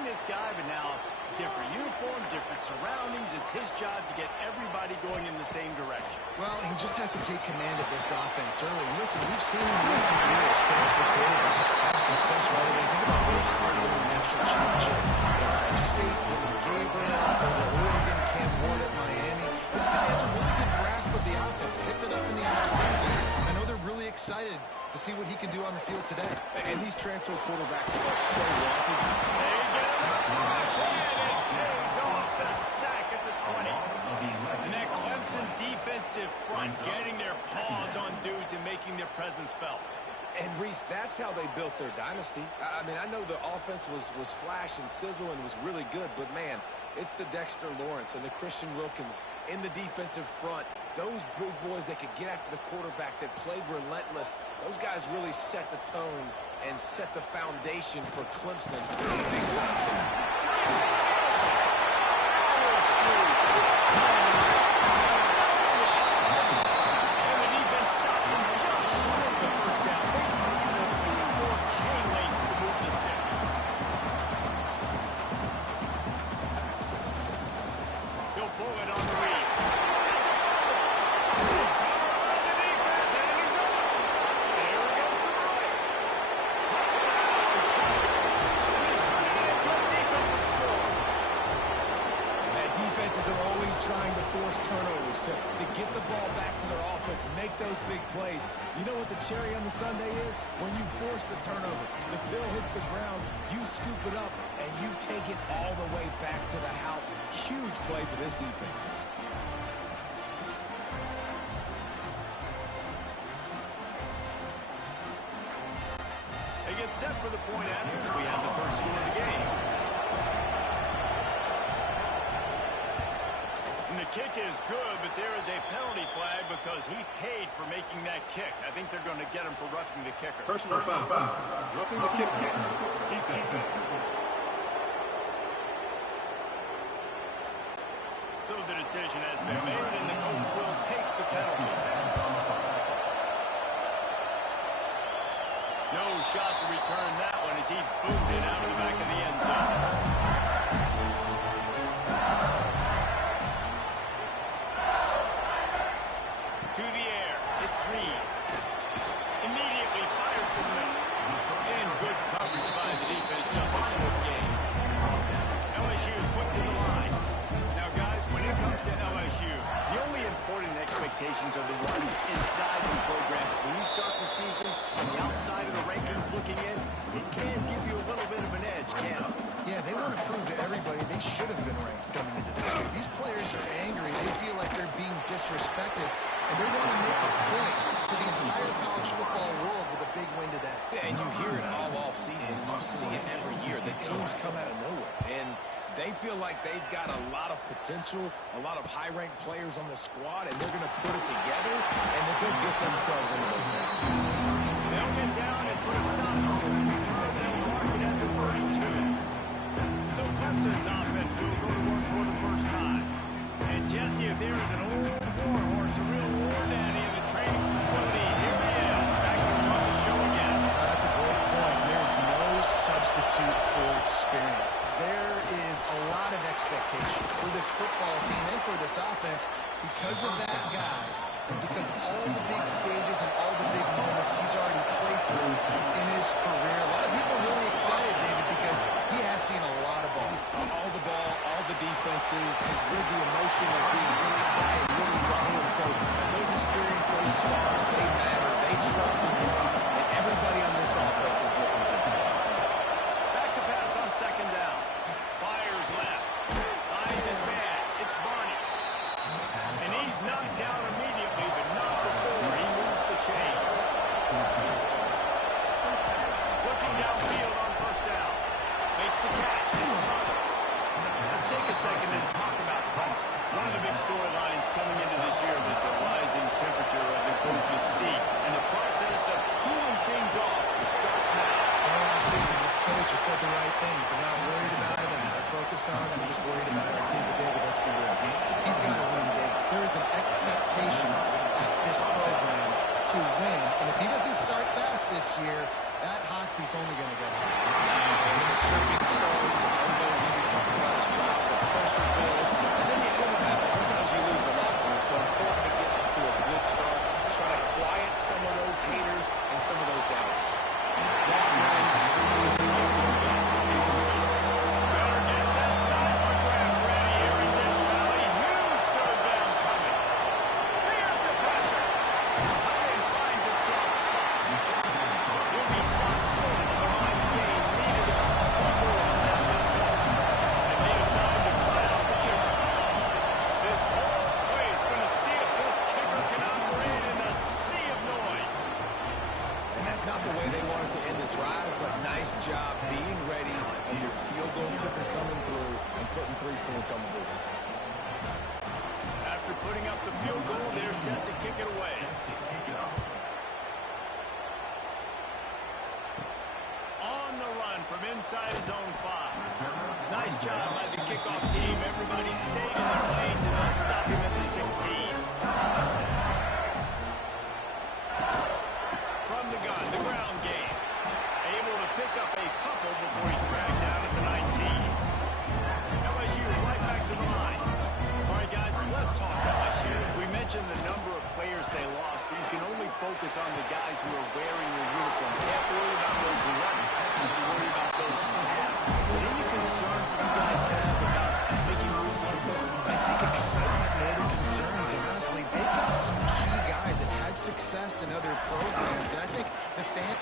seen this guy, but now different uniform, different surroundings. It's his job to get everybody going in the same direction. Well, he just has to take command of this offense early. Listen, we've seen in recent years transfer quarterbacks have success right away. Think about Will Howard winning the national championship at Ohio State, Dylan Gabriel over Oregon, Cam Ward at Miami. This guy has a really good grasp of the offense, picked it up in the offseason. I know they're really excited to see what he can do on the field today. And these transfer quarterbacks are so wanted. They get it. And it pays off the sack at the 20. And that Clemson defensive front getting their paws on dudes and making their presence felt. And, Reese, that's how they built their dynasty. I mean, I know the offense was flash and sizzle and was really good, but, man, it's the Dexter Lawrence and the Christian Wilkins in the defensive front. Those big boys that could get after the quarterback, that played relentless, those guys really set the tone and set the foundation for Clemson in the big-time scene. Are always trying to force turnovers to get the ball back to their offense, make those big plays. You know what the cherry on the sundae is? When you force the turnover, the pill hits the ground, you scoop it up, and you take it all the way back to the house. Huge play for this defense. They get set for the point after as we have the first score of the game. And the kick is good, but there is a penalty flag because he paid for making that kick. I think they're going to get him for roughing the kicker. Personal foul. Roughing the kick. Defense. So the decision has been made, and the coach will take the penalty. No shot to return that one as he boomed it out of the back of the end zone. To the air, it's Reed. Immediately fires to the middle. And good coverage by the defense, just a short gain. LSU is put to the line. Now, guys, when it comes to LSU, the only important expectations are the ones inside the program. When you start the season on the outside of the rankings looking in, it can give you a little bit of an edge, can't it? Yeah, they want to prove to everybody they should have been ranked coming into this year. These players are angry. They feel like they're being disrespected. And they want to make a point to the entire college football world with a big win today. Yeah, and you hear it all off season. You see it every year. The teams come out of nowhere, and they feel like they've got a lot of potential, a lot of high-ranked players on the squad, and they're going to put it together, and then they'll get themselves into those rankings. They'll get down and put a stop on this return. They'll mark it at the 32. So Clemson's offense will go to work for the first time. And Jesse, if there is an old war horse, a real war daddy in the training facility, here he is, back to run the show again. That's a great point. There's no substitute for experience. There is a lot of expectation for this football team and for this offense because of that guy and because of all the big stages and all the big moments he's already played through in his career. A lot of people are really excited, David, because he has seen a lot of ball. All the ball, all the defenses, has lived the emotion of being really high and really low. And so those experiences, those scars, they matter. They trust in him. And everybody on this offense is looking to him. Back to pass on second down. Fires left. Finds his man. It's Barney. And he's knocked down immediately, but not before he moves the chain. Looking downfield on first down. Makes the catch. And smothers. Let's take a second and talk about Clemson. One of the big storylines coming into this year was the rising temperature of the coach's seat. And the process of cooling things off starts now. All offseason, this coach has said the right things. I'm not worried about it. I'm not focused on it. I'm just worried about our team. But David, let's be real. He's got to win games. There is an expectation at this program to win. And if he doesn't start fast this year, that hot seat's only going to get hot. And then the tricking starts, and although he talked about his job, the pressure builds, and then you know what happens. Sometimes you lose the locker room, so important to get off to a good start, try to quiet some of those haters and some of those doubters. That, friends, is a nice to be. Better get that seismic grab ready here in Death Valley. Huge third down coming. Here's the pressure. Tight end finds a soft spot. He'll be stopped short of the line gain needed about 1 more on that. And they decide to try out the kicker. This whole play is going to see if this kicker can operate in a sea of noise. And that's not the way they wanted to end the drive, but nice job being ready and your field goal kicker coming through and putting 3 points on the board. After putting up the field goal, they're set to kick it away. On the run from inside his own 5. Nice job by the kickoff team. Everybody stayed in their lanes and they'll stop him at the 16. From the gun, the ground game. Able to pick up a couple before he's dragged down at the 19. LSU right back to the line. All right, guys, let's talk LSU. We mentioned the number of players they lost, but you can only focus on the guys who are wearing your uniform. Can't worry about those who left. You have to worry about those who have. Any concerns that you guys have about making moves like this? I think excitement more than concerns, and honestly, they got some key guys that had success in other programs, and I think the fan...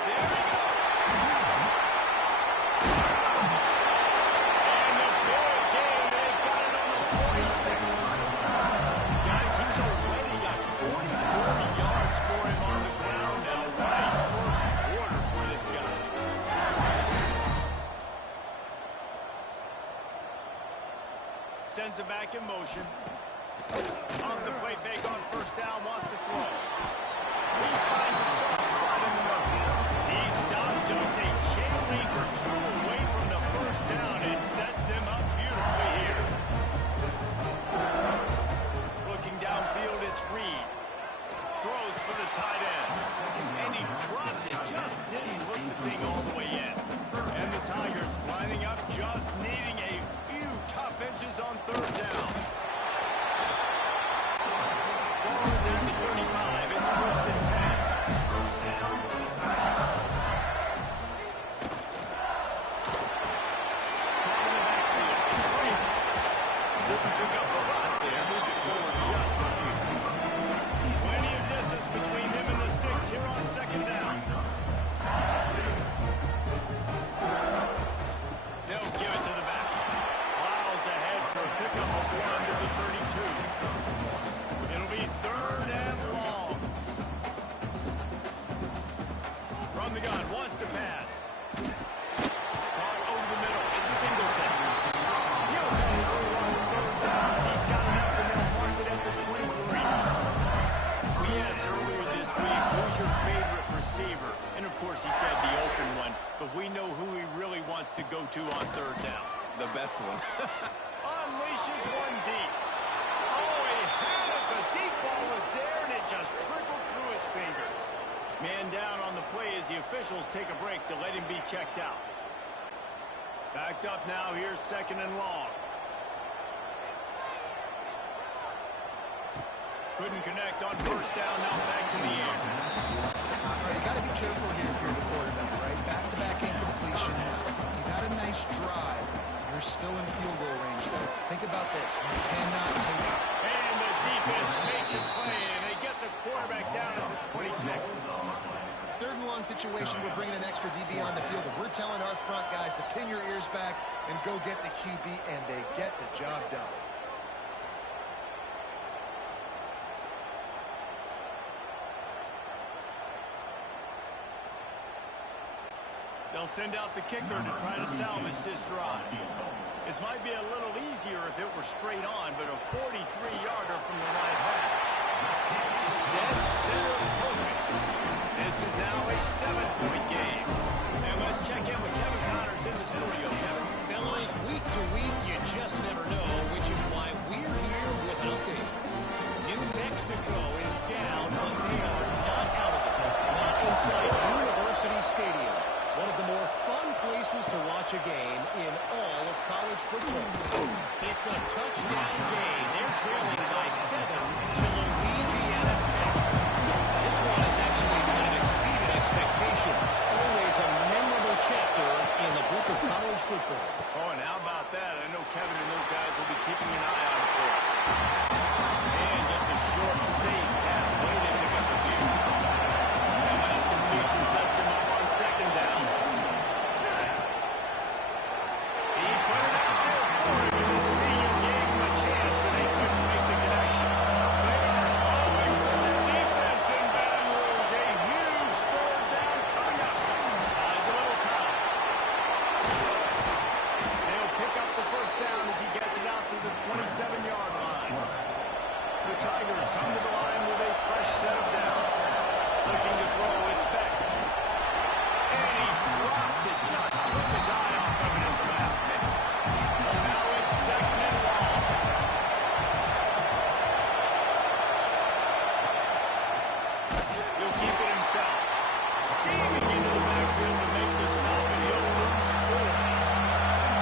There we go. And the big game, they've got it on the 46. Guys, he's already got 44 yards for him on the ground now. What a first quarter for this guy. Sends it back in motion. Off the play fake on first down, wants to throw. He finds a soft spot in the middle. He stopped just a chain link or 2 away from the first down and sets them up beautifully here. Looking downfield, it's Reed. Throws for the tight end. And he dropped it, just didn't hook the thing all the way in. And the Tigers lining up, just needing a few tough edges on third down. Ball is at the 35. It's first and 10. Caught in the backfield. It's free. Didn't pick up a lot there. Moved it forward just a few. Plenty of distance between him and the sticks here on second down. They'll give it to the back. Plows ahead for a pickup of 1 to the 32. It'll be third and long. From the gun, wants to pass. Caught over the middle. It's Singleton. He'll come through on third downs. He's got enough, and they'll mark it at the 23. We asked earlier this week, who's your favorite receiver? And, of course, he said the open one, but we know who he really wants to go to on third down. The best one. Unleashes one deep. Oh, he had it. The deep ball was there, and it just trickled through his fingers. Man down on the play as the officials take a break to let him be checked out. Backed up now. Here's second and long. Couldn't connect on first down. Now back to the air. All right, you got to be careful here if you're the quarterback, right? Back-to-back incompletions. You've had a nice drive. You're still in field goal range, though. Think about this. You cannot take it. And the defense makes a play, and they get the quarterback down at the 26. Third and long situation, we're bringing an extra DB on the field, and we're telling our front guys to pin your ears back and go get the QB, and they get the job done. They'll send out the kicker to try to salvage this drive. This might be a little easier if it were straight on, but a 43-yarder from the right hash. Dead center perfect. This is now a 7-point game. And let's check in with Kevin Connors in the studio. Kevin. Fellas, week to week, you just never know, which is why we're here with an update. New Mexico is down, but they are not out of it. Not inside University Stadium. It's a touchdown game. They're trailing by 7 to Louisiana Tech. This one has actually kind of exceeded expectations. Always a memorable chapter in the book of college football. Oh, and how about that? I know Kevin and those guys will be keeping an eye on it for us. And just a short, safe pass play. They pick up the field. And last completion sets him up on second down. He put it out there for him. The senior gave him a chance, but they couldn't make the connection. They are calling for the defense in Baton Rouge. A huge third down coming up. Buys a little time. They'll pick up the first down as he gets it out to the 27-yard line. The Tigers come to the line with a fresh set of downs. Looking to throw, it's Beck. And he drops it. Just took his eye off of it at the last minute. And now it's second and long. He'll keep it himself. Steaming into the backfield to make the stop, and he'll lose 4.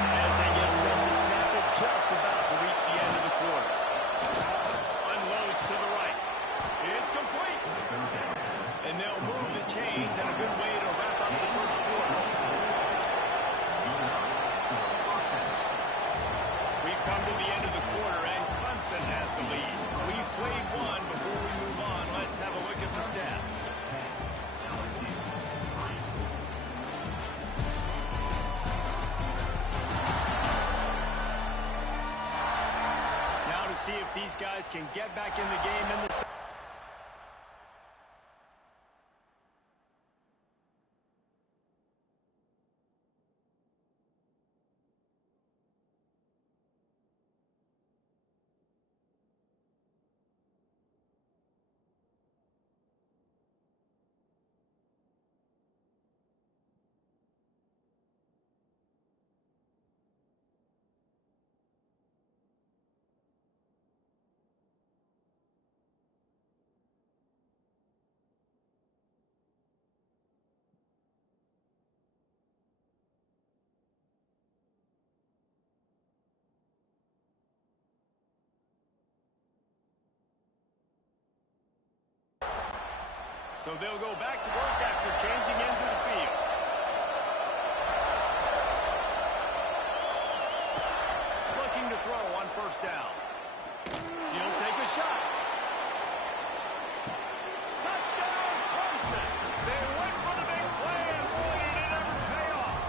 As they get set to snap it, just about to reach the end of the quarter. Unloads to the right. It's complete. And they'll move the chains, and a good way to wrap up the first quarter. We've come to the end of the quarter, and Clemson has the lead. We've played one. Before we move on, let's have a look at the stats. Now to see if these guys can get back in the game in the So they'll go back to work after changing into the field. Looking to throw on first down. He'll take a shot. Touchdown, Clemson. They went for the big play, and boy, did it ever pay off.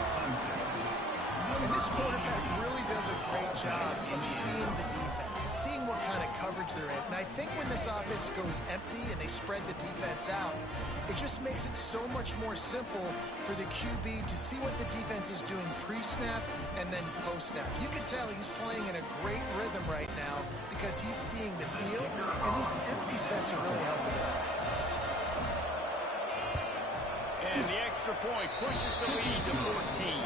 And this quarterback really does a great job of seeing the defense, seeing what kind of coverage they're in. And I think when this offense goes empty and they spread the defense out, it just makes it so much more simple for the QB to see what the defense is doing pre-snap and then post-snap. You can tell he's playing in a great rhythm right now because he's seeing the field, and these empty sets are really helping him out. And the extra point pushes the lead to 14.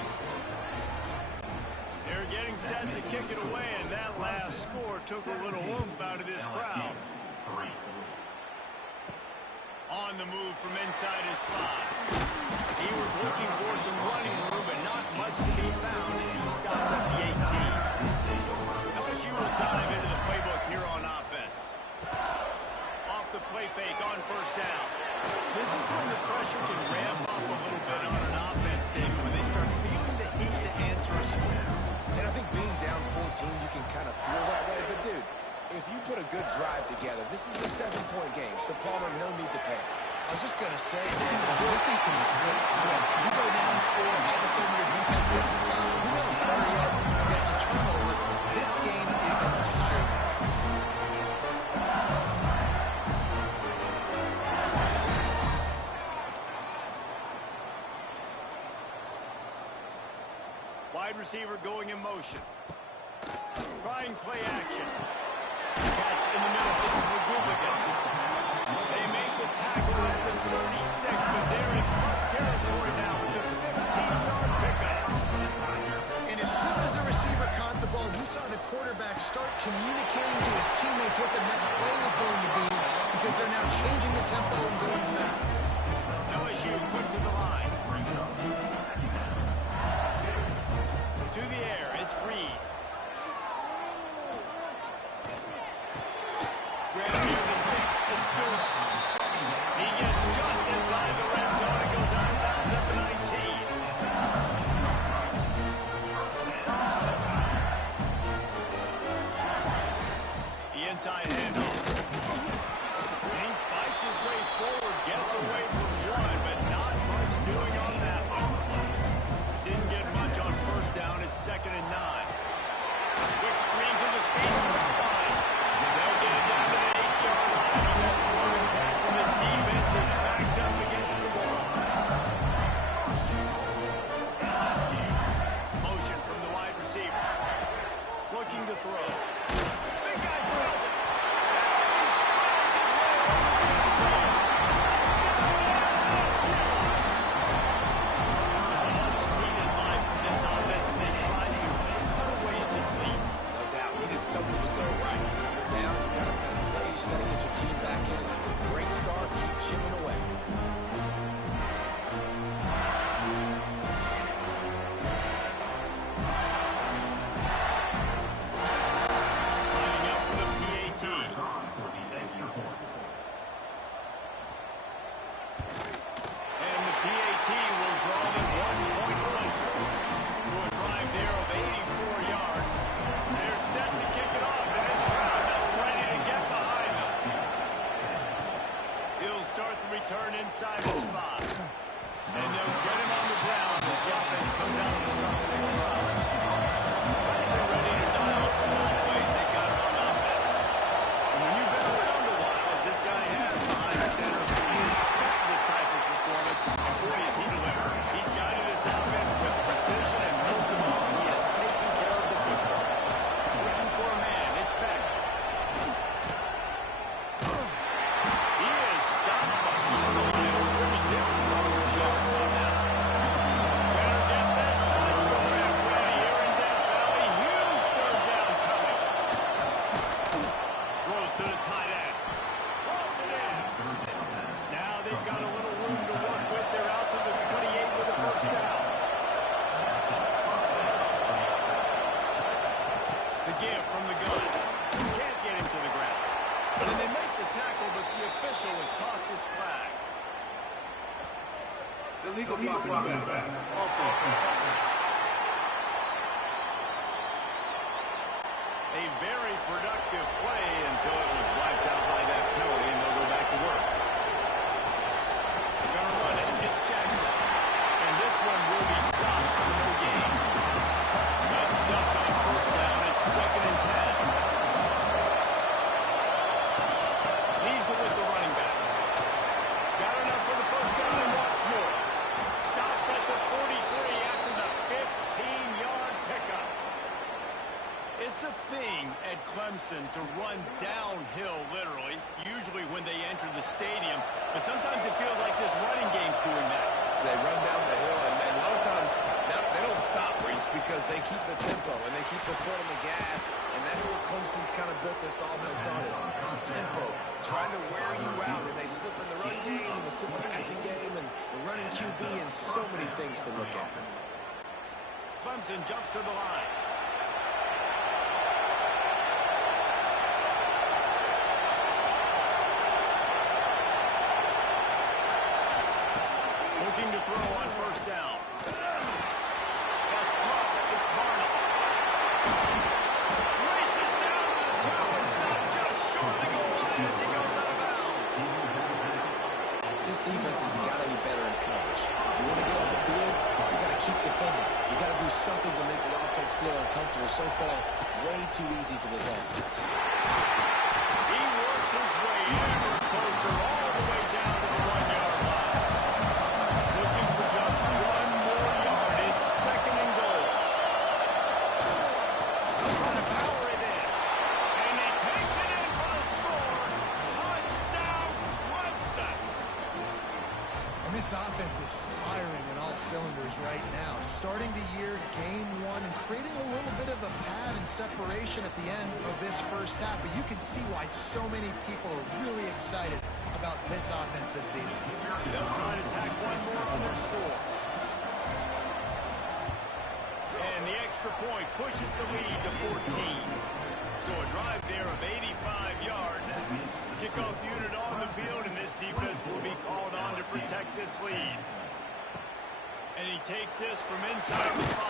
They're getting set to kick it away, and that last score took a little oomph out of this crowd. On the move from inside his 5. He was looking for some running room, but not much to be found as he stopped at the 18. LSU will dive into the playbook here on offense. Off the play fake on first down. This is when the pressure can ramp up a little bit on an offense, David, when they start feeling the heat to answer a score. And I think being down 14, you can kind of feel that way. But, dude, if you put a good drive together, this is a 7-point game, so Palmer, no need to panic. I was just going to say, man, this thing can flip. You go down, score, and all of a sudden your defense gets a stop. Who knows? Better yet, gets a turnover. This game is entirely wide receiver going in motion. Trying play action. Catch in the middle. It's Magoobigan. They make the tackle at the 36, but they're in plus territory now with the 15-yard pickup. And as soon as the receiver caught the ball, you saw the quarterback start communicating to his teammates what the next play was going to be because they're now changing the tempo and going fast. LSU quick to the line. To the air, it's Reed. He's struck wide. They'll get it down to the 8-yard line on that quarter catch, and the defense is backed up against the wall. Motion from the wide receiver. Looking to throw. Big guy throws it. He strides his way over the end zone. So much needed life from this offense as they try to cut away at this lead. No doubt. Needed something to go right. You're down, you got to make plays, you got to get your team back in it. Great start, keep chipping away. Lining up for the PAT. And the PAT will draw them 1 point closer to a drive there of 84 yards. They're set to kick it off, and this crowd now ready to get behind them. He'll start the return inside the spot. And they'll get him on the ground as the offense comes out to start the next drive. Clemson ready to dial up some odd ways. They got it on offense. And when you've been around a while, as this guy has behind the center, you expect this type of performance. And boy, is he delivered. He's guided his offense with precision, and most of all, he has taken care of the football. Looking for a man. It's back. He is stopped behind the line of scrimmage there. Those yards on that. Better get that size program ready here in Death Valley. Huge third down coming. Throws to the tight end. Rolls it in. Now they've got a little room to work with. They're out to the 28 with a first down. The give from the gun. Can't get him to the ground. And they make the tackle, but the official has tossed his flag. Illegal block in the back. A very productive play until it was wiped out by that penalty, and they'll go back to work. They're going to run it. It's Jackson. And this one will be stopped for no gain. Got stuffed on first down. It's 2nd and 10. Leaves it with the running back. Got enough for the first down and wants more. Stopped at the 43 after the 15-yard pickup. It's a thing at Clemson to run downhill, literally, usually when they enter the stadium. But sometimes it feels like this running game's doing that. They run down the hill, and a lot of times they don't stop, Reese, because they keep the tempo and they keep the foot on the gas, and that's what Clemson's kind of built this offense on, is tempo, trying to wear you out, and they slip in the run game and the quick passing game and the running QB and so many things to look at. Clemson jumps to the line. Looking to throw on first down. That's caught. It's Barnum. Races down to the 2 and stopped just short of the goal line as he goes out of bounds. This defense has got to be better in coverage. You want to get off the field, you got to keep defending. You got to do something to make the offense feel uncomfortable. So far, way too easy for this offense. He works his way ever closer all the way down to the 1-yard line. Looking for just 1 more yard. It's 2nd and goal. They'll try to power it in. And he takes it in for the score. Touchdown, Clemson. And this offense is firing on all cylinders right now. Starting the year, game 1, and creating a little bit of a pad and separation at the end of this first half. But you can see why so many people are really excited about this offense this season. They'll try to tack 1 more on their score. And the extra point pushes the lead to 14. So a drive there of 85 yards. Kickoff unit on the field, and this defense will be called on to protect this lead. And he takes this from inside the 5.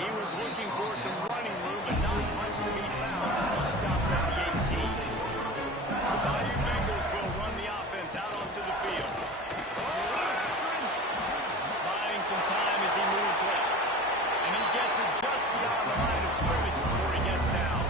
He was looking for some running room, but not much to be found as he stopped at the 18. The Bayou Bengals will run the offense out onto the field. Buying some time as he moves left. And he gets it just beyond the line of scrimmage before he gets down.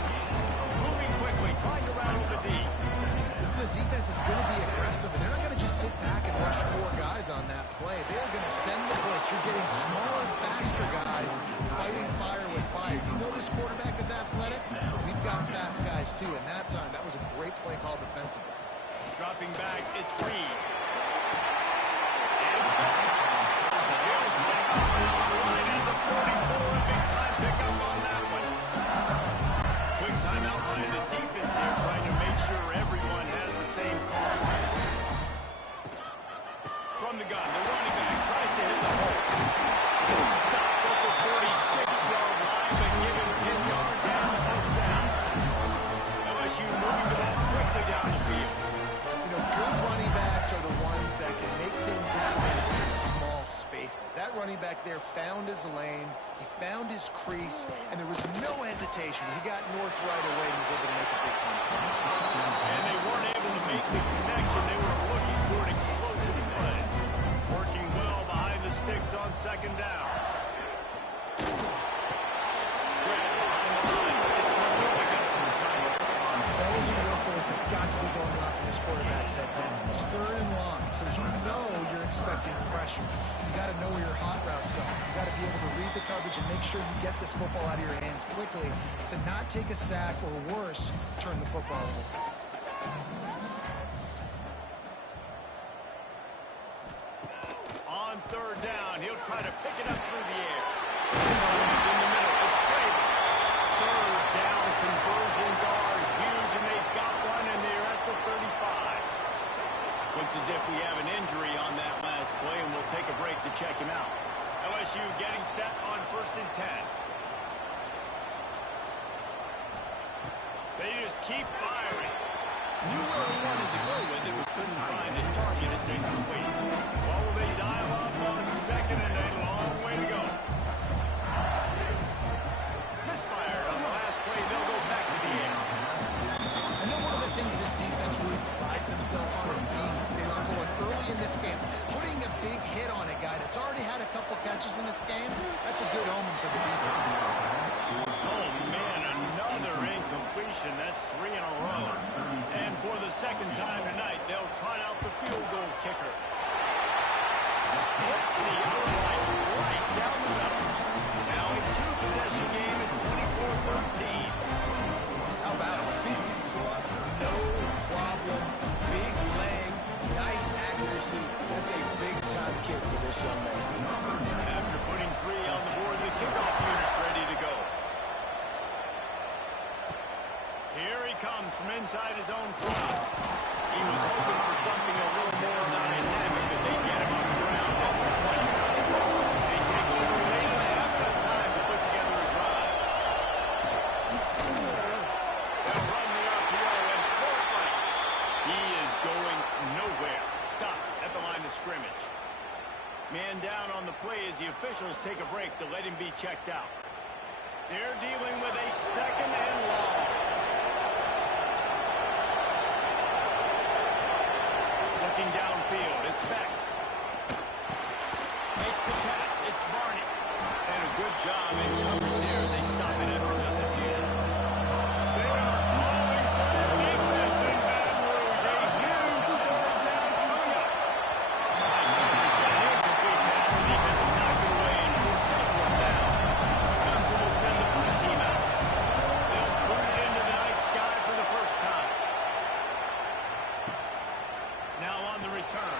this quarterback is athletic, we've got fast guys too. And that time, that was a great play call defensively. Dropping back, it's Reed. And it's good. He'll step up right at the 44. A big time pickup on that one. Quick timeout by the defense here, trying to make sure everyone has the same call. From the gun, the running back tries to hit the hole. Stop at the 46-yard line, but give him 10 yards and the first down. LSU moving the ball quickly down the field. You know, good running backs are the ones that can make things happen in small spaces. That running back there found his lane, he found his crease, and there was no hesitation. He got north right away and was able to make a big time play. And they weren't able to make the connection. They were looking for an explosive play. Working well behind the sticks on second down. Bells and whistles have got to be going off in this quarterback's head down. It's third and long, so you know you're expecting pressure. You got to know where your hot routes are. You got to be able to read the coverage and make sure you get this football out of your hands quickly to not take a sack or worse, turn the football over. On third down, he'll try to pick it up through the air. In the middle, it's great. Third down conversions are huge, and they've got one, and they're at the 35. Looks as if we have an injury on that last play, and we'll take a break to check him out. LSU getting set on 1st and 10. They just keep firing. Knew where he wanted to go with it, but couldn't find his target. It's incomplete. Well, will they dial up on second, and a long way to go. Misfired on the last play. They'll go back to the air. I know one of the things this defense really prides themselves on is being physical. And early in this game, putting a big hit on a guy that's already had a couple catches in this game, that's a good omen for the defense. Oh, man, another incompletion. That's 3 in a row. And for the second time tonight, they'll try out the field goal kicker. Splits the otherwise right down the middle. Now a two-possession game at 24-13. How about a 50-plus, no problem, big leg, nice accuracy. That's a big-time kick for this young man. After putting 3 on the board, the kickoff unit ready to go. Here he comes from inside his own front. He was hoping for something a little more dynamic, but they get him on the ground at the 20. They take over late in the half of time to put together a drive. They'll run the RPO and Portland. He is going nowhere. Stop at the line of scrimmage. Man down on the play as the officials take a break to let him be checked out. They're dealing with a second and long. Looking downfield, it's Beck. Makes the catch, it's Barney. And a good job in coverage there as they stop it after just a few. They are calling for their defense in Baton Rouge. A huge third down coming up. High coverage, an incomplete pass. The defense knocks it away and forces the fourth down. Clemson will send the punt team out. They'll boot it into the night sky for the first time. Now on the return.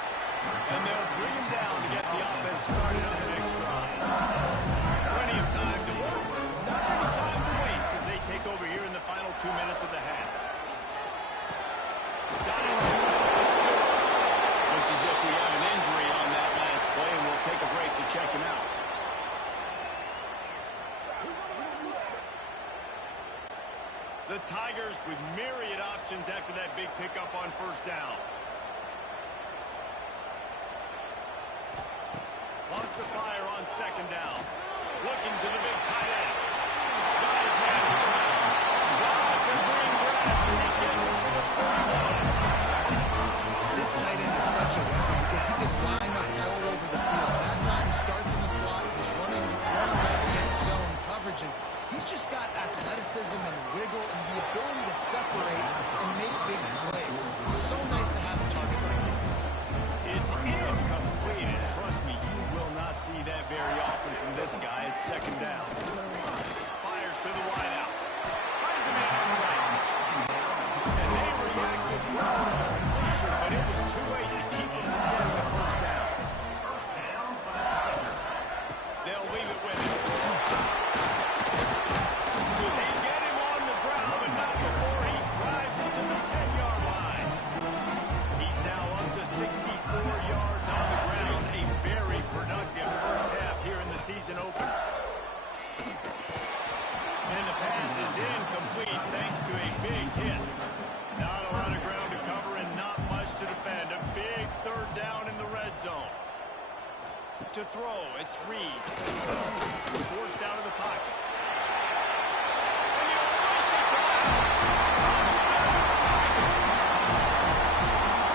And they'll bring him down to get the offense started on the next drive. Plenty of time to work. Not any time to waste as they take over here in the final 2 minutes of the half. Got it. It's good. Looks as if we have an injury on that last play, and we'll take a break to check him out. The Tigers with myriad options after that big pickup on first down. Lost the fire on second down. Looking to the big tight end. Got his man covered. It's a green grass as he gets it to the 41. This tight end is such a weapon because he can line up all over the field. That time he starts in the slot. He's running the cornerback against zone coverage. And he's just got athleticism and wiggle and the ability to separate and make big plays. It's so nice to have a target like that. It's incomplete, and trust me, you will not see that very often from this guy. It's second down. Fires to the wide big hit. Not a lot of ground to cover and not much to defend. A big third down in the red zone. To throw, it's Reed. Forced out of the pocket. And he'll rush it down.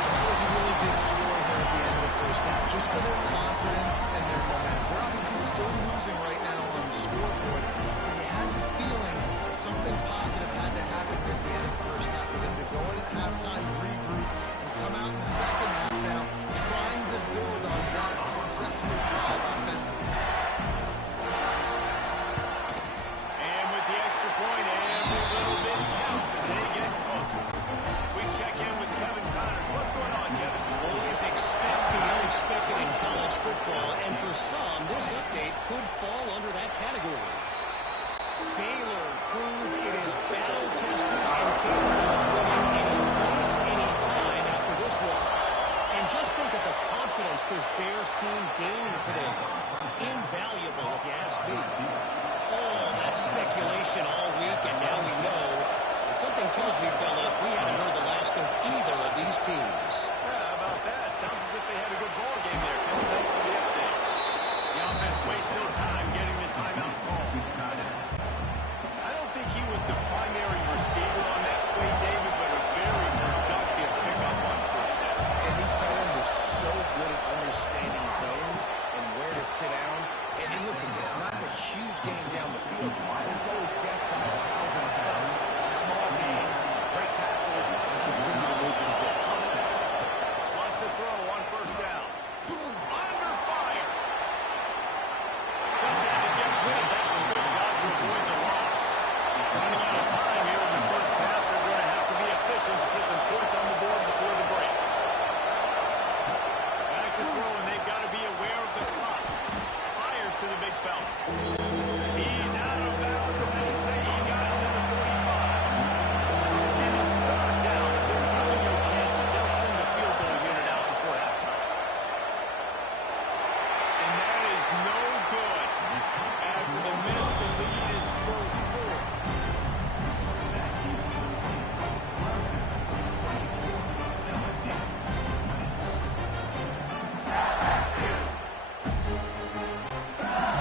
That was a really big score here at the end of the first half, just for their confidence and their momentum. They're obviously still losing right now on the scoreboard. You had the feeling something positive had to happen here at the end of the first half for them to go in at halftime, regroup, and come out in the second half now, trying to build on that successful drive offensively. And with the extra point, every little bit counts as they get closer. We check in with Kevin Connors. What's going on, Kevin? Always expect the unexpected in college football, and for some, this update could fall under that category. Baylor proved it is battle-tested and capable of winning any place, any time after this one. And just think of the confidence this Bears team gained today. Invaluable, if you ask me. All that speculation all week, and now we know. But something tells me, fellas, we haven't heard the last of either of these teams. Yeah, how about that? Sounds as if they had a good ball game there, Kevin. Thanks for the update. The offense wastes no time getting the timeout call. I don't think he was the primary receiver on that play, David, but a very productive pickup on first down. And these tight ends are so good at understanding zones and where to sit down. And listen, it's not the huge gain down the field, but it's always death by 1,000 cuts. Small gains, great tackles, and continue to move the sticks. Lost a throw on first down. Under fire. Just had to get rid of that one. Good job to avoid the loss. Running out of time here in the first half. They're going to have to be efficient to put some points on the board before the break. Back to throw, and they've got to be aware of the clock. Fires to the big fella. He's out of bounds, and they say he got it to the 45. And it's third down. If they're taking their chances, they'll send the field goal unit out before halftime. And that is no good. After the miss, the lead is still 4.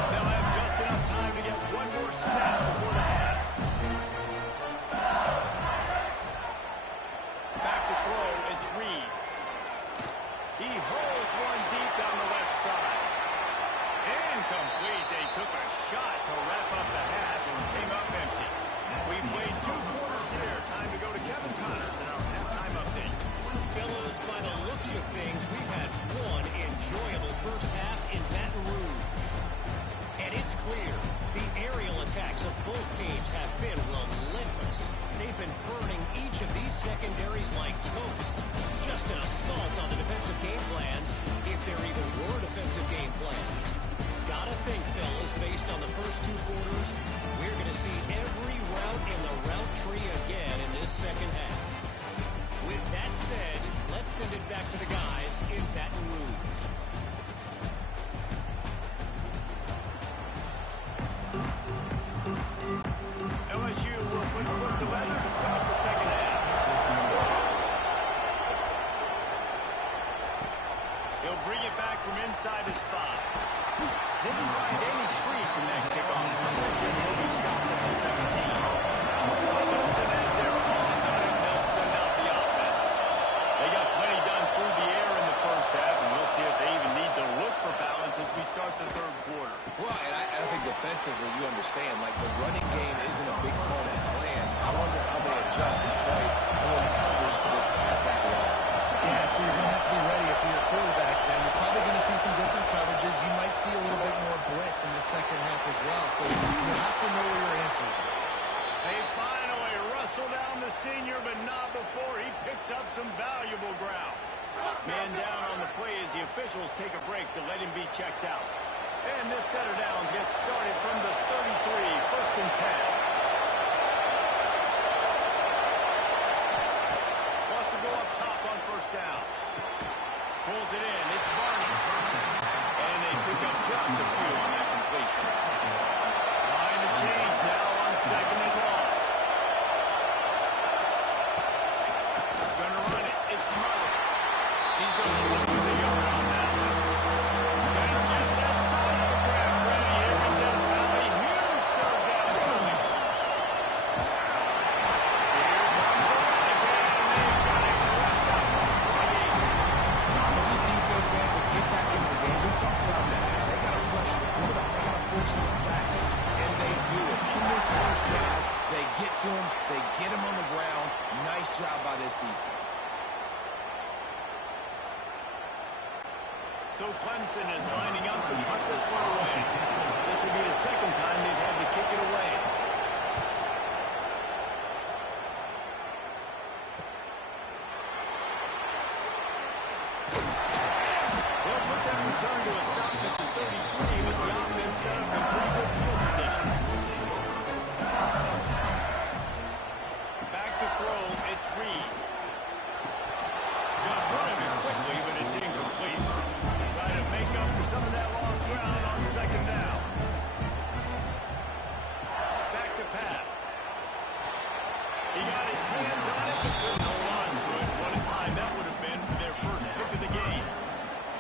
They'll have just enough time to get one more snap before the half. Back to throw, it's Reed. He holds one deep down the left side. Incomplete. They took a shot to wrap up the half and came up empty. We played 2 quarters here. Time to go to Kevin Connors in our halftime update. Fellas, by the looks of things, we've had one enjoyable first half in Baton Rouge. And it's clear, the aerial attacks of both teams have been relentless. They've been burning each of these secondaries like toast. Just an assault on the defensive game plans, if there even were defensive game plans. Gotta think, fellas, based on the first 2 quarters, we're going to see every route in the route tree again in this second half. With that said, let's send it back to the guys in Baton Rouge. LSU will put foot to leather to start the second half. He'll bring it back from inside his spot. Didn't find any crease in that kickoff coverage, and he'll be stopped at the 17. Clemson has their paws on it. They'll send out the offense. They got plenty done through the air in the first half, and we'll see if they even need to look for balance as we start the third quarter. Well, and I think defensively, you understand, like the running game isn't a big part of the plan. I wonder how they adjust and play more coverage to this pass happy offense. Yeah, so you're going to have to be ready if you're a quarterback then. You're probably going to see some different coverages. You might see a little bit more blitz in the second half as well. So you have to know where your answers are. They finally wrestle down the senior, but not before he picks up some valuable ground. Man down on the play as the officials take a break to let him be checked out. And this set of downs gets started from the 33, first and 10. Wants to go up top on first down. Pulls it in. It's Barney. And they pick up just a few on that completion. Behind the chains now on second and long. to him. They get him on the ground. Nice job by this defense. So Clemson is lining up to put this one away. This will be the second time they've had to kick it away. They'll put that return to a stop at the 33 with the offense set up in pretty good field position. Back to throw, it's Reed. Got rid of it quickly, but it's incomplete. Trying to make up for some of that lost ground on second down. Back to pass. He got his hands on it, but couldn't hold on to it. What a time that would have been for their first pick of the game.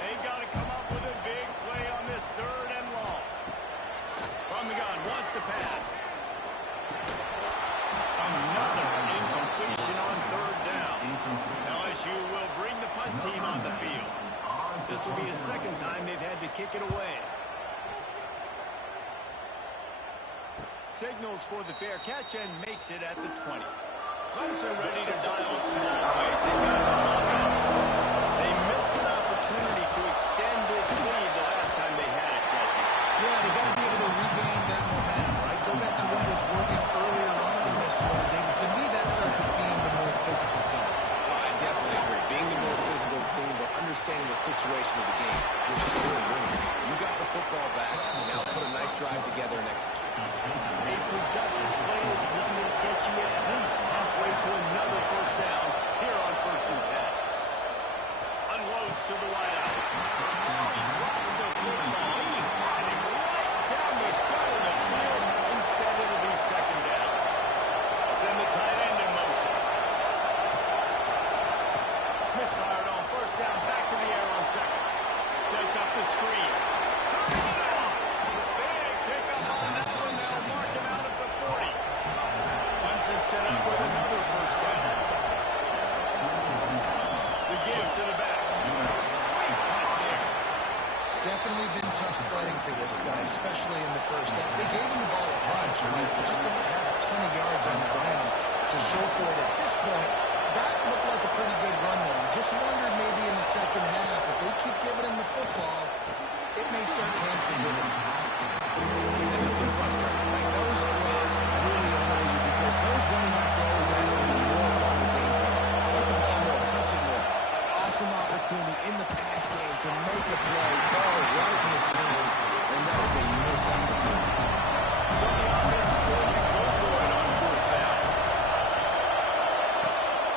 They got to come up with a big play on this third and long. From the gun, wants to pass. Another incompletion on third down. LSU will bring the punt team on the field. This will be the second time they've had to kick it away. Signals for the fair catch and makes it at the 20. Clemson ready to dial up some ball plays. They've got no offense. They missed an opportunity to extend this lead the last time they had it, Jesse. Yeah, they got to be able to regain that momentum, right? Go back to what was working earlier on in this one. To me, that starts with being the more physical team. I definitely agree. Being the more physical team, but understanding the situation of the game. You're still winning. You got the football back. Now put a nice drive together and execute. A productive play is one that gets you at least halfway to another first down here on 1st and 10. Unloads to the wideout. Oh, he drops the football. He had him right down the gut of the field. Instead, it'll be second down. Send the tight end in motion. Misfired on first down. Back to the air on second. Sets up the screen. Turns it on. Big pickup on that one. They'll mark him out at the 40. Clemson set up with another first down. The give to the back. Sweet punt there. Definitely been tough sledding for this guy, especially in the first half. They gave him the ball a bunch, but they just don't have a ton of yards on the ground to show for it at this point. That looked like a pretty good run there. Just wondered maybe in the second half, if they keep giving him the football, it may start paying some dividends. And those are frustrating. Like, those drives really annoy you because those running backs are always asking to be more part of the game. Let the ball more, touch it more. An awesome opportunity in the pass game to make a play, ball right in his hands, and that is a missed opportunity. So the offense is going to go for it on fourth down.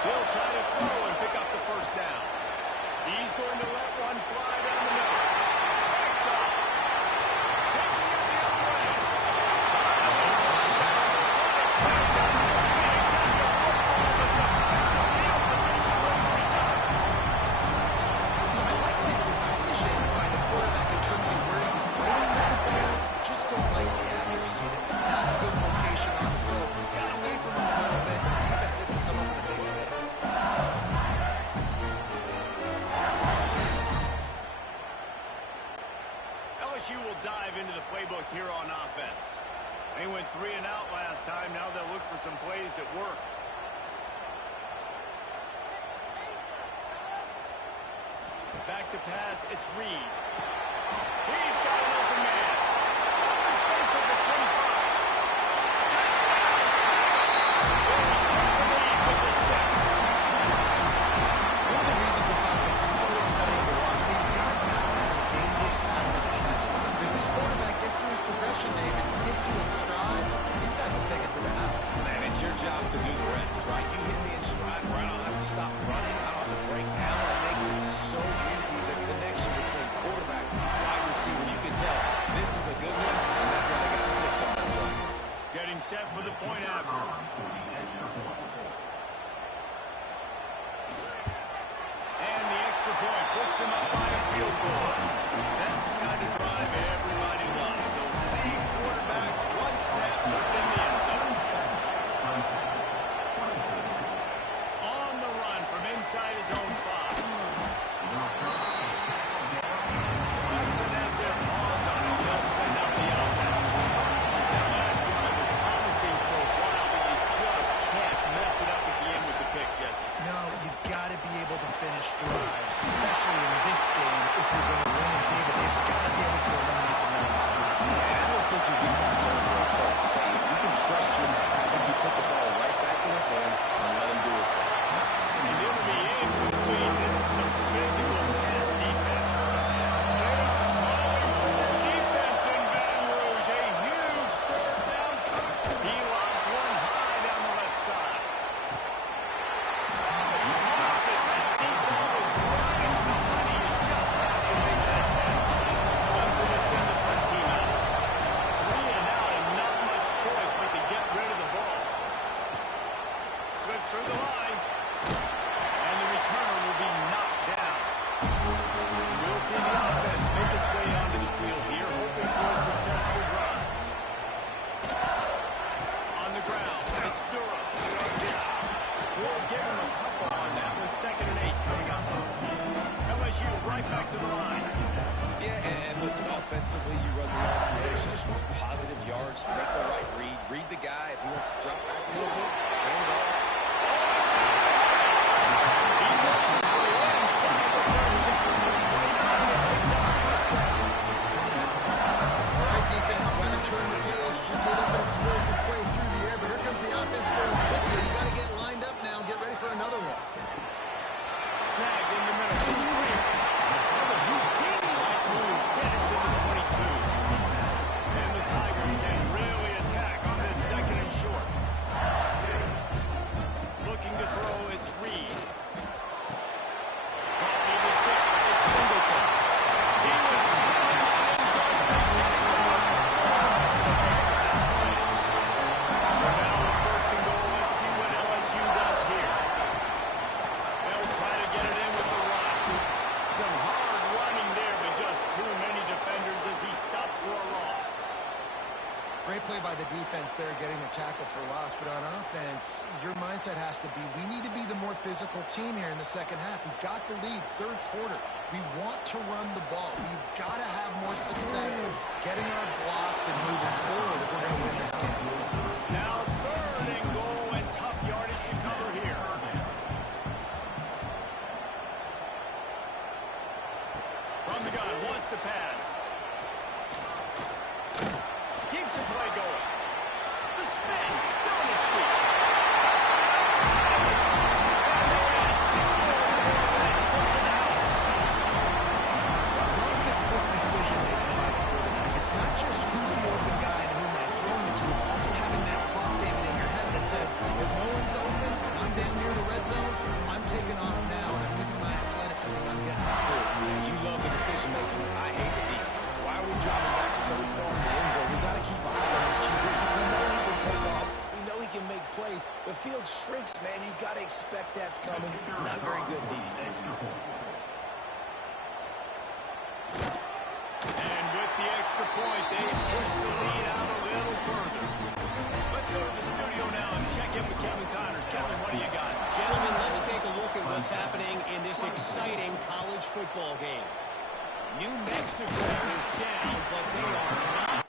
He'll try to throw and pick up the first down. He's going to let one fly down the middle. Picked up. Taking it the other way. Field position with the return. I like the decision by the quarterback in terms of where he was going with the ball. Just don't like the accuracy. That was not a good location on the throw. Got away from him a little bit. The defense able to come up with a big play. LSU will dive into the playbook here on offense. They went 3 and out last time. Now they'll look for some plays that work. Back to pass, it's Reed. He's got an open man. Open space at the 25. Touchdown! They keep the lead with the 6. One of the reasons this offense is so exciting to watch, they've got guys that are dangerous out of the catch. If this quarterback gets through his progression, David, and hits you in stride, these guys will take it to the house. Man, it's your job to do the rest, right? You hit me in stride where I don't have to stop running. I don't have to break down. It makes it so easy, the connection between quarterback and wide receiver. You can tell this is a good one, and that's why they got 6 on that play. Getting set for the point after. And the extra point puts them up by a field goal. That's the kind of drive everybody loves. So see quarterback, one snap, in the end zone. On the run from inside his own 5. Clemson has their paws on him. They'll send out the offense. That last drive was promising for a while, but you through the line. And the returner will be knocked down. We'll see the offense make its way onto the field here, hoping for a successful drive. On the ground, it's Durham. We'll give him a couple on that one. 2nd and 8 coming up. LSU right back to the line. Yeah, and listen, offensively, you run the RPOs, you just want positive yards, make the right read the guy. If he wants to drop back a little bit, hand off. He works his way inside the 30 down to the 29 and picks up a first down. All right, defense, got to turn the page. Just hold up an explosive play through the air, but here comes the offense going quickly. You got to get lined up now and get ready for another one. Snagged in the middle. It's clear. Another Houdini-like moves get it to the 22. And the Tigers can really attack on this 2nd and short. Looking to throw, it's Reed. Caught in the sticks. It's Singleton. He was spinning the end zone, but getting the work last play. So now with 1st and goal, let's see what LSU does here. They'll try to get it in with the run. Some hard running there, but just too many defenders as he stopped for a loss. Great play by the defense there, getting the tackle for loss. But on offense, your mindset has to be, we need to be the more physical team here in the 2nd half. We've got the lead, 3rd quarter. We want to run the ball. We've got to have more success getting our blocks and moving forward if we're going to win this game. Now 3rd and goal and tough yardage to cover here. From the gun, wants to pass. Keeps the play going. The spin, still in his feet. And they're at 6 more minutes into the house. Love the quick decision-making by the quarterback. It's not just who's the open guy and who am I throwing it to. It's also having that clock, David, in your head that says, if no one's open, I'm down near the red zone, I'm taking off now, and I'm using my athleticism, I'm getting scored. You love the decision-making. I hate the defense. Why are we dropping back so far in the end zone? We got to keep eyes on this QB. We know he can take off. We know he can make plays. The field shrinks, man. You got to expect that's coming. Not very good defense. And with the extra point, they push the lead out a little further. Let's go to the studio now and check in with Kevin Connors. Kevin, what do you got? Gentlemen, let's take a look at what's happening in this exciting college football game. New Mexico is down, but they are not.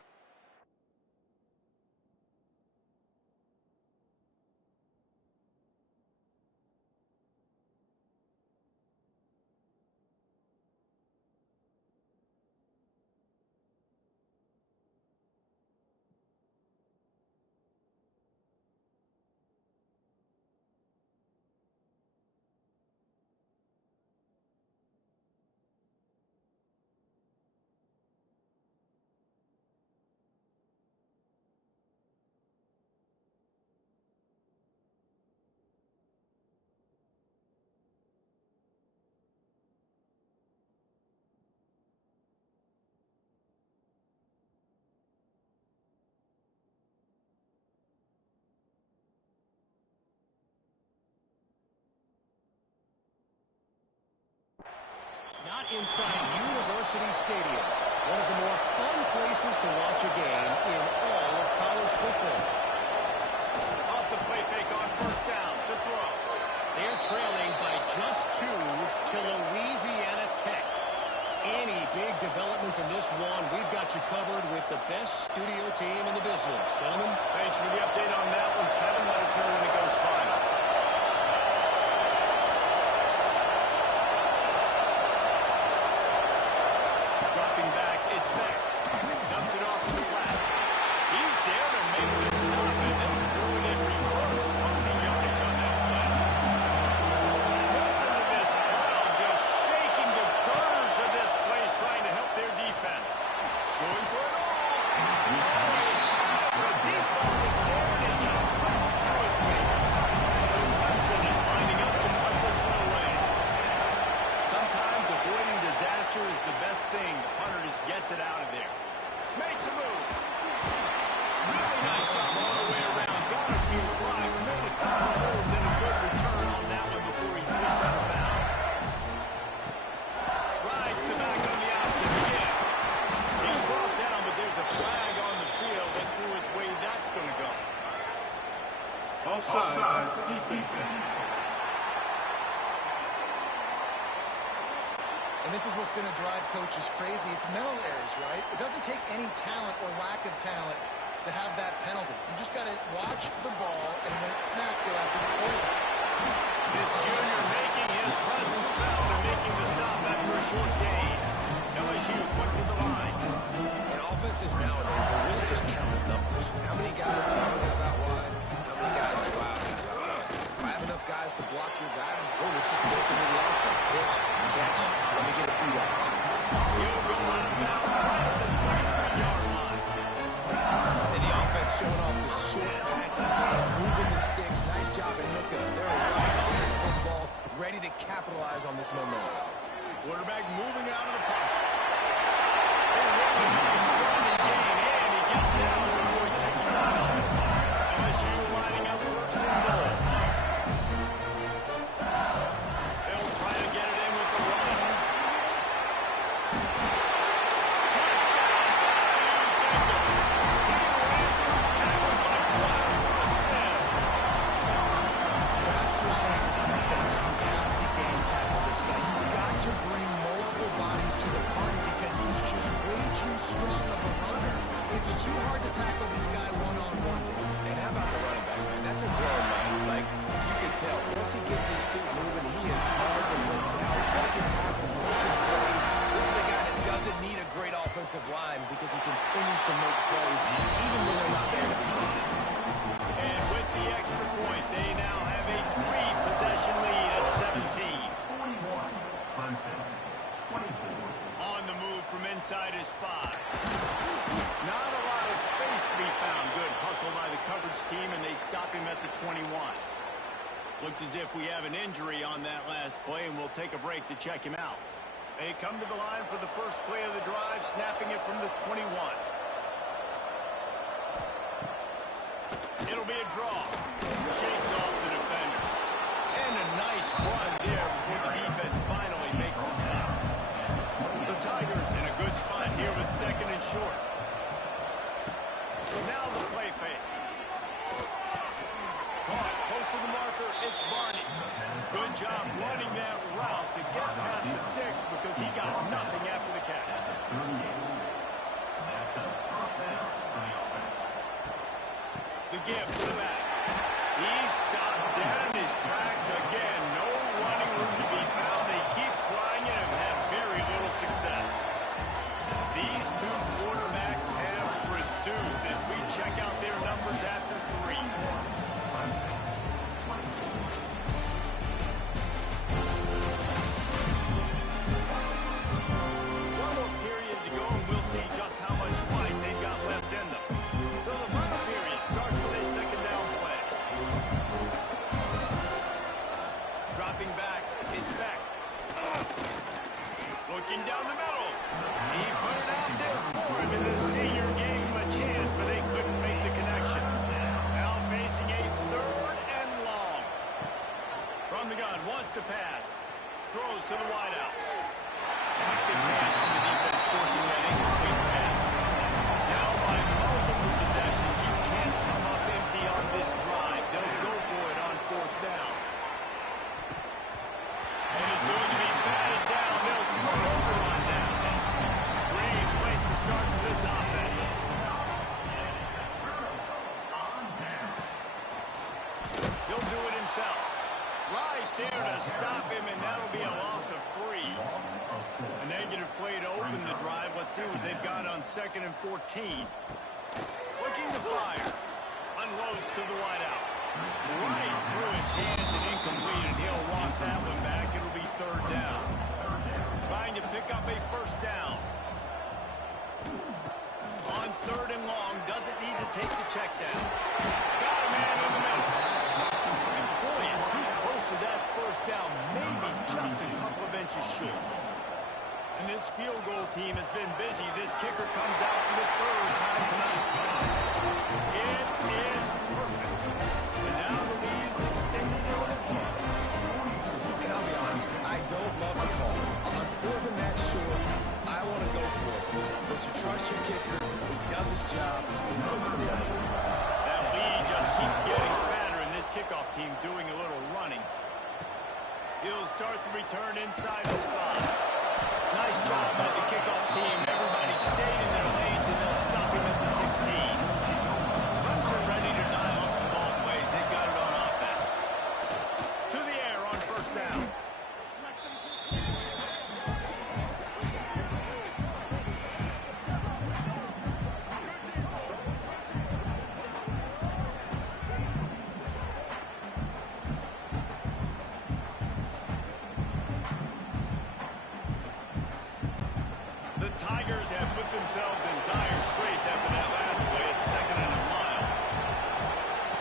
Not inside University Stadium, one of the more fun places to watch a game in all of college football. Off the play fake on 1st down, the throw. They're trailing by just 2 to Louisiana Tech. Any big developments in this one, we've got you covered with the best studio team in the business. Gentlemen, Thanks for the update on that one, Kevin. Let us know when it goes final. Dropping back, it's Beck. Dumps it off to the flat. He's there to make the stop, and then throw it in reverse. Losing yardage on that play. Listen to this crowd just shaking the girders of this place, trying to help their defense. Going for it all. The deep ball is there, and it just traveled Offside. Defense. And this is what's going to drive coaches crazy. It's mental errors, right? It doesn't take any talent or lack of talent to have that penalty. You just got to watch the ball, and when it's snapped, go after the quarterback. This junior making his presence felt and making the stop after a short gain. LSU quick to the line. And offenses nowadays, they're really just counting numbers. How many guys do you have out wide? How many guys do I have? Do I have enough guys to block your guys? Oh, let's just look into the offense. Pitch, catch. Let me get a few yards. He'll go out of bounds right at the 23-yard line. And the offense showing off the short passing game, moving the sticks. Nice job at hooking them. They're right on the football, ready to capitalize on this momentum. Quarterback moving out of the pocket. Nice running gain, and he gets down before taking punishment. LSU lining up first and goal. They'll try to get it in with the run. Tackles like water for a sieve. That's why as a defense, you have to game tackle this guy. You've got to bring multiple bodies to the party because he's just way too strong of a runner. It's too hard to tackle this guy one-on-one. And how about the running back, man? That's a grown man. Like, you can tell, once he gets his feet moving, he is hard to make out, making tackles, making plays. This is a guy that doesn't need a great offensive line because he continues to make plays even when they're not there to be made. And with the extra point, they now have a 3-possession lead at 17. On the move from inside his 5. Not a lot of space to be found. Good hustle by the coverage team, and they stop him at the 21. Looks as if we have an injury on that last play, and we'll take a break to check him out. They come to the line for the first play of the drive, snapping it from the 21. It'll be a draw. Shakes off the defender. And a nice run there before the defense finally makes the stop. The Tigers in a good spot here with second and short. Now the play fake. Caught close to the marker. It's Barney. Good job running that route to get past the sticks because he got nothing after the catch. The give to the back. He's stopped dead in his tracks again. No running room to be found. They keep trying it and have had very little success. These two quarterbacks have produced as we check out their numbers after 3. One more period to go, and we'll see just how much fight they've got left in them. So the final period starts with a second down play. Dropping back, it's back. Looking down the middle. He put it out there for him, and the senior gave him a chance, but they couldn't make the connection. Now facing a 3rd and long. From the gun, wants to pass. Throws to the wideout. Active pass from the defense, forcing that incomplete pass. Now by multiple possessions, you can't come up empty on this drive. They'll go for it on 4th down. And it's going to be batted down. They'll turn over on downs. Great place to start for this offense. He'll do it himself. Right there to stop him, and that'll be a loss of 3. A negative play to open the drive. Let's see what they've got on 2nd and 14. Looking to fire. Unloads to the wideout. Right through his hands and incomplete, and he'll walk that one back. It'll be 3rd down. Trying to pick up a 1st down. On 3rd and long, doesn't need to take the check down. Got a man in the middle. And boy, is he close to that 1st down, maybe just a couple of inches short. And this field goal team has been busy. This kicker comes out for the 3rd time tonight. It is perfect. And now the lead's extended on his head. And I'll be honest, I don't love the call. On 4th and that short, I want to go for it. But you trust your kicker. He does his job. He puts the money. That lead just keeps getting fatter, and start the return inside the spot. Nice job by the kickoff team. Everybody stayed in their lanes, and they'll stop him at the 16. Clemson ready to dial up some ball plays. They've got it on offense. To the air on first down. The Tigers have put themselves in dire straits after that last play. It's 2nd and a mile.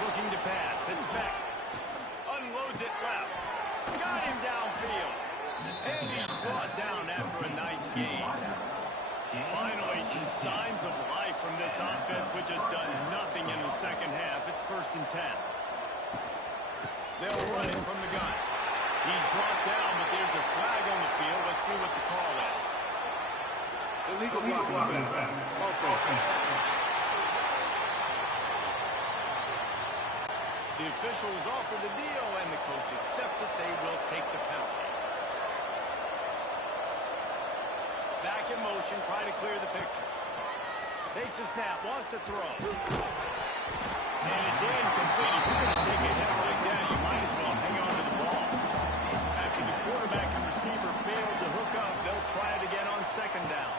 Looking to pass. It's Beck. Unloads it left. Got him downfield. And he's brought down after a nice gain. Finally, some signs of life from this offense, which has done nothing in the second half. It's 1st and 10. They'll run it from the gun. He's brought down, but there's a flag on the field. Let's see what the call is. Illegal blocking. The officials offer the deal, and the coach accepts it. They will take the penalty. Back in motion, try to clear the picture. Takes a snap, wants to throw. And it's incomplete. If you're going to take a hit like that, you might as well hang on to the ball. After the quarterback and receiver failed to hook up, they'll try it again on 2nd down.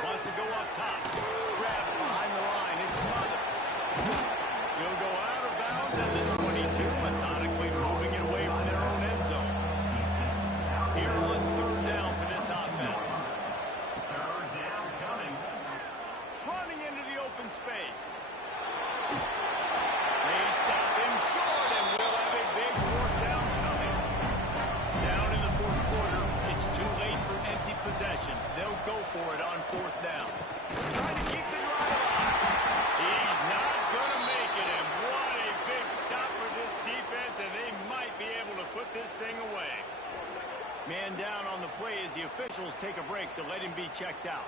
Wants to go up top. Grab behind the line. It smothers. He'll go out of bounds at the 22, methodically moving it away from their own end zone. Here on 3rd down for this offense. Running into the open space. They stop him short, and we'll have a big 4th down coming. Down in the 4th quarter, it's too late for empty possessions. They'll go for it on 4th down. Trying to keep the drive alive. He's not going to make it, and what a big stop for this defense, and they might be able to put this thing away. Man down on the play as the officials take a break to let him be checked out.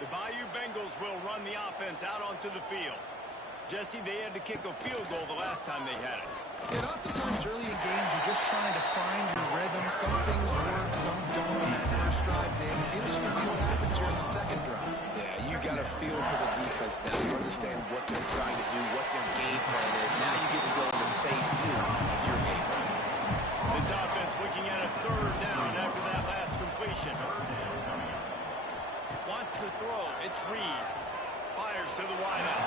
The Bayou Bengals will run the offense out onto the field. Jesse, they had to kick a field goal the last time they had it. And oftentimes early in games, you're just trying to find your rhythm. Some things work, some don't on that first drive. It'll be interesting to see what happens here on the 2nd drive. Yeah, you got a feel for the defense now. You understand what they're trying to do, what their game plan is. Now you get to go into phase 2 of your game plan. This offense looking at a 3rd down after that last completion. Wants to throw. It's Reed. Fires to the wideout.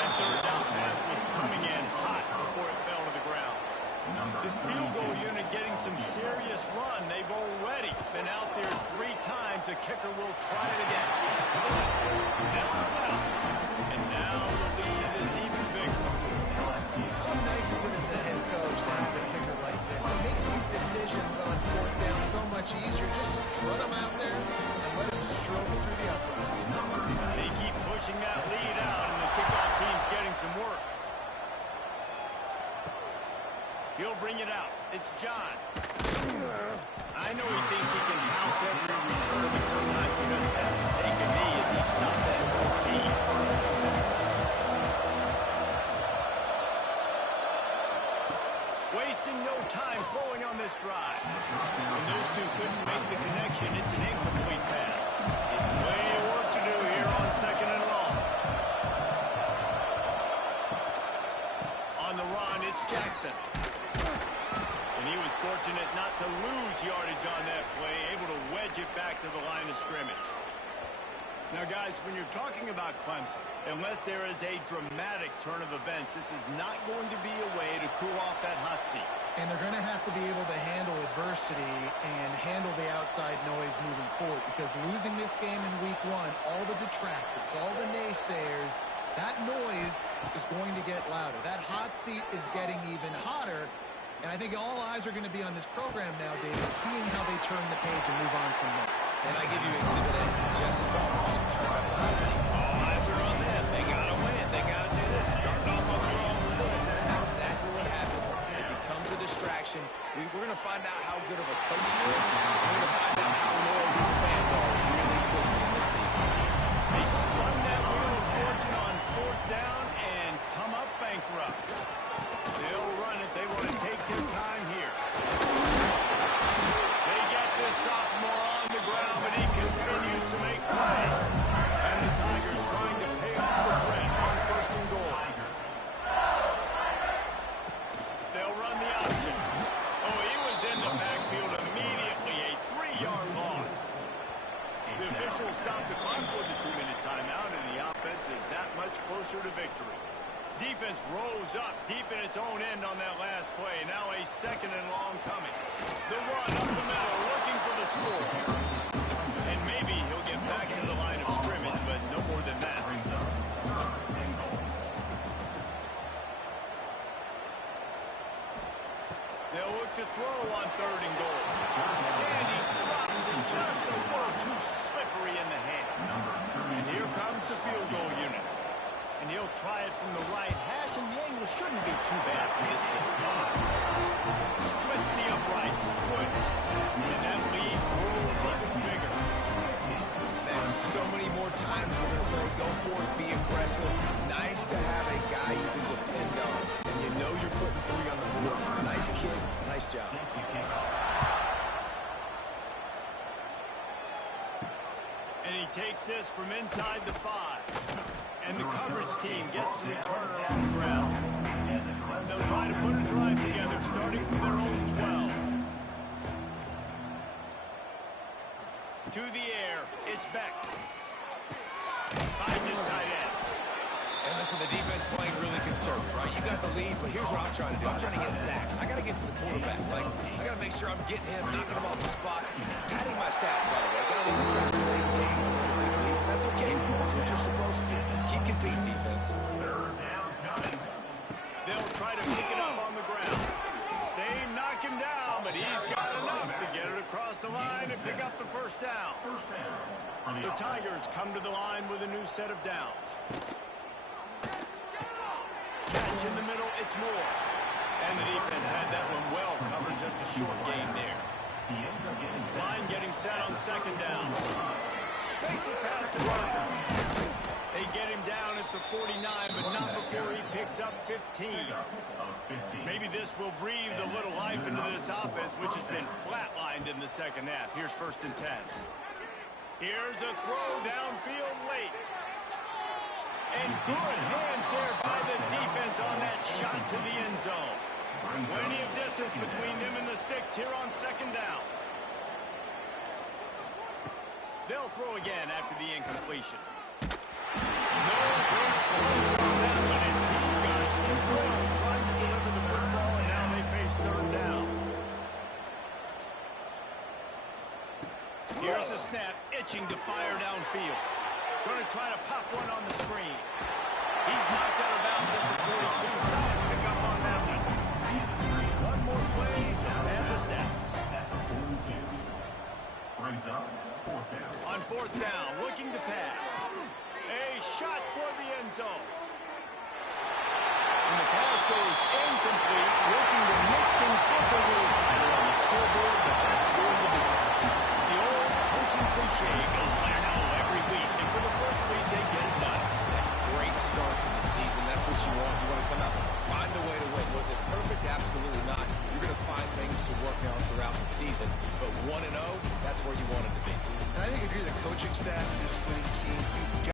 That 3rd down pass was coming in hot before it fell to the ground. This field goal unit getting some serious run. They've already been out there 3 times. The kicker will try it again. Never well. And now the lead is even bigger. How nice is it as a head coach to have a kicker like this? It makes these decisions on 4th down so much easier. Just strut them out there and let them stroke through the uprights. They keep pushing that lead out, and the kickoff team's getting some work. He'll bring it out. It's John. I know he thinks he can house every return, but sometimes he just has to take a knee as he stopped at 14. Wasting no time throwing on this drive. When those two couldn't make the connection, it's an incomplete pass. Way of work to do here on 2nd and long. On the run, it's Jackson. And he was fortunate not to lose yardage on that play, able to wedge it back to the line of scrimmage. Now, guys, when you're talking about Clemson, unless there is a dramatic turn of events, this is not going to be a way to cool off that hot seat. And they're going to have to be able to handle adversity and handle the outside noise moving forward, because losing this game in week 1, all the detractors, all the naysayers, that noise is going to get louder. That hot seat is getting even hotter. And I think all eyes are going to be on this program now, David, seeing how they turn the page and move on from this. And I give you Exhibit A. Jesse Dalton just turned up the hot seat. All eyes are on them. They got to win. They got to do this. Starting off on the wrong foot. This is exactly what happens. It becomes a distraction. We're going to find out how good of a coach he is. We're going to find out how loyal these fans are really quickly in this season. They spun that wheel of fortune on 4th down and come up bankrupt. They'll run it. They want to take their time here. closer to victory. Defense rose up deep in its own end on that last play. Now a second and long coming. The run up the middle, looking for the score. And maybe he'll get back to the line of scrimmage, but no more than that. They'll look to throw on 3rd and goal. And he drops it just a little too slippery in the hand. And here comes the field goal unit. And he'll try it from the right hash, and the angle shouldn't be too bad from this distance. Splits the uprights. Good. And that lead grows even bigger. Man, so many more times we're going to say, go for it, be aggressive. Nice to have a guy you can depend on. And you know you're putting 3 on the board. Nice kid, nice job. And he takes this from inside the 5. And the coverage team gets the returner on the ground. They'll try to put a drive together, starting from their own 12. To the air, it's Beck. Finds his tight end. And listen, the defense playing really conservative, right? You got the lead, but here's what I'm trying to do. I'm trying to get sacks. I got to get to the quarterback. Like, I got to make sure I'm getting him, knocking him off the spot. Padding my stats, by the way. I got to need the sacks late game. That's okay. That's what you're supposed to do. Keep competing, defense. They'll try to pick it up on the ground. They knock him down, but he's got enough to get it across the line and pick up the first down. The Tigers come to the line with a new set of downs. Catch in the middle, it's Moore. And the defense had that one well covered, just a short gain there. Line getting set on 2nd down. Makes it past the runner. They get him down at the 49, but not before he picks up 15. Maybe this will breathe a little life into this offense, which has been flatlined in the 2nd half. Here's 1st and 10. Here's a throw downfield late. And good hands there by the defense on that shot to the end zone. Plenty of distance between them and the sticks here on 2nd down. They'll throw again after the incompletion. No great close on that one as he got drilled trying to deliver the football, and now they face 3rd down. Here's a snap, itching to fire downfield. Going to try to pop one on the screen. He's knocked out of bounds at the 42. Solid pick up on that one. One more play and the stats. On 4th down, looking to pass. A shot toward the end zone. And the pass goes incomplete, looking to make things look a little tighter on the scoreboard, but that's going to be. The old coaching cliche goes there now every week, and for the first week, they get it done. Great start to the season. That's what you want. You want to come out, find a way to win. Was it perfect? Absolutely not. You're going to find things to work on throughout the season. But 1-0, that's where you want it to be. And I think if you're the coaching staff of this winning team, you've got